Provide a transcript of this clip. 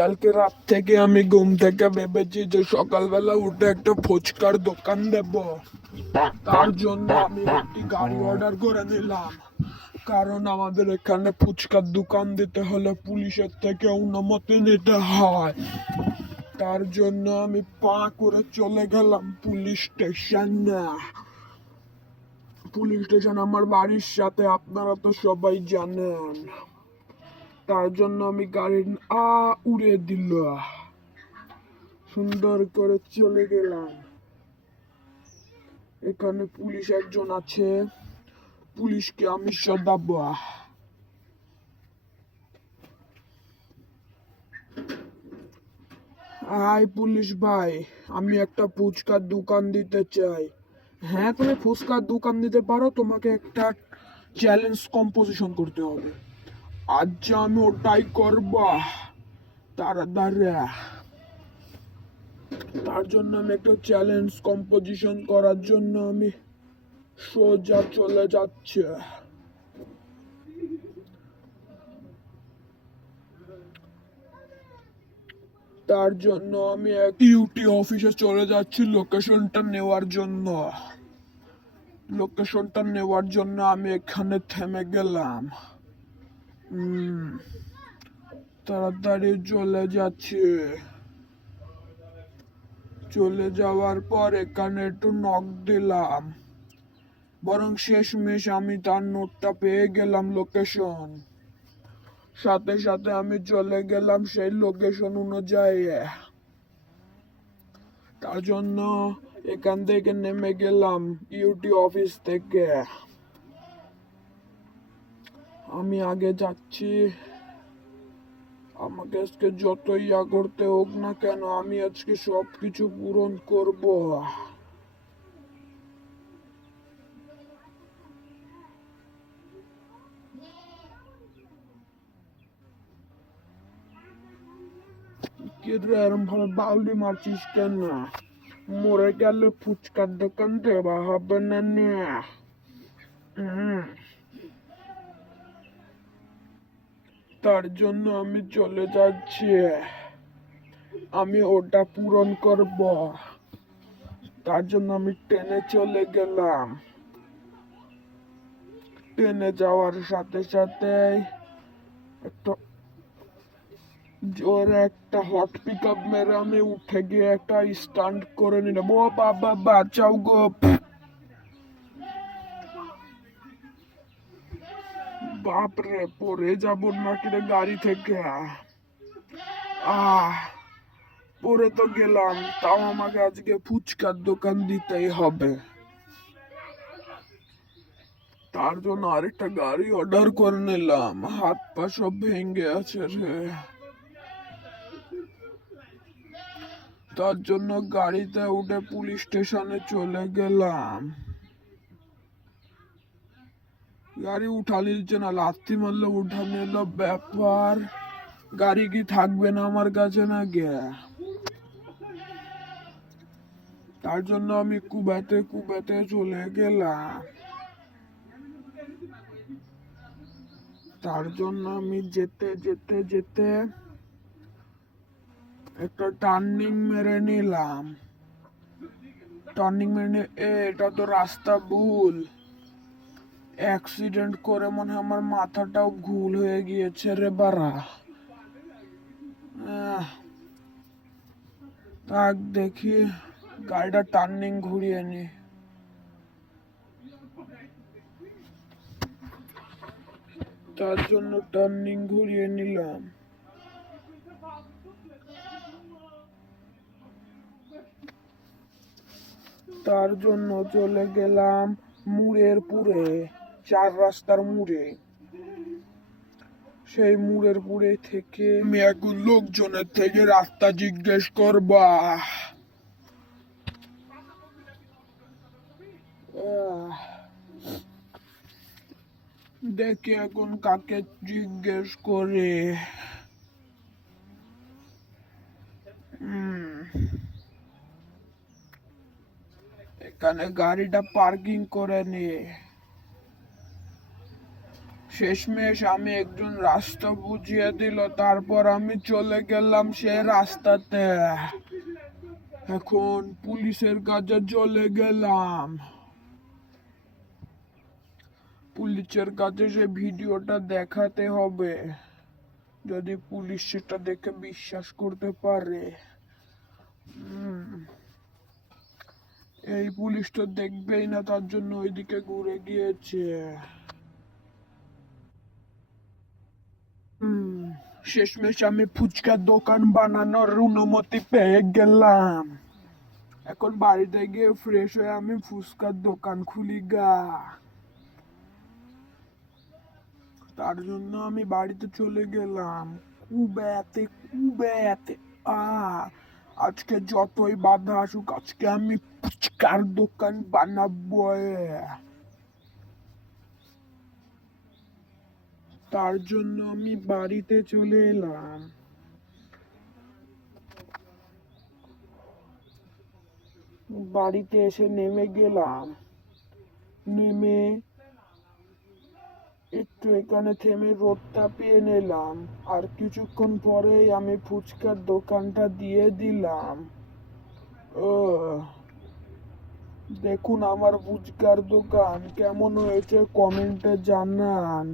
কালকে রাত থেকে আমি ঘুম থেকে ভেবেছি যে সকালবেলা উঠে একটা ফুচকার দোকান দেব। তার জন্য আমি একটি গাড়ি অর্ডার করে নিলাম, কারণ আমাদের এখানে ফুচকার দোকান দিতে হলে পুলিশের থেকে অনুমতি নিতে হয়। তার জন্য আমি পা করে চলে গেলাম পুলিশ স্টেশনে। পুলিশ স্টেশন আমার বাড়ির সাথে, আপনারা তো সবাই জানেন। তার জন্য আমি গাড়ি উড়ে দিল, সুন্দর করে চলে গেলাম। এখানে পুলিশ একজন আছে, পুলিশকে আমি সদাবো। হাই পুলিশ ভাই, আমি একটা ফুচকার দোকান দিতে চাই। হ্যাঁ, তুমি ফুচকার দোকান দিতে পারো, তোমাকে একটা চ্যালেঞ্জ কম্পোজিশন করতে হবে। আচ্ছা, আমি ওটাই করব তাড়াতাড়ি। তার জন্য আমি একটা চ্যালেঞ্জ কম্পোজিশন করার জন্য আমি সোজা চলে যাচ্ছে। তার জন্য আমি এক ইউটি অফিসে চলে যাচ্ছি লোকেশনটা নেওয়ার জন্য। আমি এখানে থেমে গেলাম। তাড়াতাড়ি চলে যাচ্ছি। চলে যাওয়ার পর এখানে একটু নক দিলাম, বরং শেষমেশ আমি তার নোটটা পেয়ে গেলাম, লোকেশন। সাথে সাথে আমি চলে গেলাম সেই লোকেশন অনুযায়ী। তার জন্য এখান থেকে নেমে গেলাম ইউটি অফিস থেকে। আমি আগে যাচ্ছি। আমাকে আজকে যতই করতে হোক না কেন, আমি আজকে সবকিছু পূরণ করব। কিরে এরম ভাবে বাউলি মারছিস কেন? মরে গেলে ফুচকার দোকান দেওয়া হবে না। তার জন্য আমি চলে যাচ্ছি। আমি ওটা পূরণ করব। তার জন্য আমি ট্রেনে চলে গেলাম। ট্রেনে যাওয়ার সাথে সাথে একটা জোরে একটা হট পিক আপ মেরে আমি উঠে গিয়ে একটা স্টান্ট করে নিলাম। ও বাবা, বাঁচাও গো! বাপরে, পড়ে যাবো নাকি রে গাড়ি থেকে? পড়ে তো গেলাম, তাও আমাকে আজকে ফুচকার দোকান দিতেই হবে। তার জন্য আরেকটা গাড়ি অর্ডার করে নিলাম। হাত পা সব ভেঙে আছে রে। তার জন্য গাড়িতে উঠে পুলিশ স্টেশনে চলে গেলাম। গাড়ি উঠা নিচ্ছে না, লাথি মারলে উঠা নিল ব্যাপার। গাড়ি কি থাকবে না আমার কাছে না গে? তার জন্য আমি কুবাতে কুবাতে চলে গেলাম। তার জন্য আমি যেতে যেতে যেতে একটা টার্নিং মেরে নিলাম। এটা তো রাস্তা ভুল। অ্যাক্সিডেন্ট করে মনে হয় আমার মাথাটাও ভুল হয়ে গিয়েছে রে বাড়া। তাক দেখি গাড়িটা টার্নিং ঘুরিয়ে নি। তার জন্য টার্নিং ঘুরিয়ে নিলাম। তার জন্য চলে গেলাম মুড়ের পুরে, 4 রাস্তার মুড়ে। সেই মুড়ের পুরে থেকে আমি এখন লোকজনের থেকে রাস্তা জিজ্ঞেস করবা। দেখি এখন কাকে জিজ্ঞেস করে। এখানে গাড়িটা পার্কিং করে নি। শেষমেশ আমি একজন রাস্তা বুঝিয়ে দিল, তারপর আমি চলে গেলাম সে রাস্তাতে। এখন পুলিশের কাছে চলে গেলাম। পুলিশের কাছে সে ভিডিওটা দেখাতে হবে, যদি পুলিশ সেটা দেখে বিশ্বাস করতে পারে। এই পুলিশ তো দেখবেই না, তার জন্য ওইদিকে ঘুরে গিয়েছে। শেষমেশ আমি ফুচকার দোকান বানানোর অনুমতি পেয়ে গেলাম। এখন বাড়িতে গিয়ে ফ্রেশ হয়ে আমি ফুচকার দোকান খুলি গা। তার জন্য আমি বাড়িতে চলে গেলাম। কুবেতে আজকে যতই বাধা আসুক, আজকে আমি ফুচকার দোকান বানাবো। তার জন্য আমি বাড়িতে চলে এলাম। বাড়িতে এসে নেমে গেলাম। নেমে একটু এখানে থেমে রোদটা পেয়ে নিলাম। আর কিছুক্ষণ পরেই আমি ফুচকার দোকানটা দিয়ে দিলাম। ও, দেখুন আমার ফুচকার দোকান কেমন হয়েছে কমেন্টে জানান।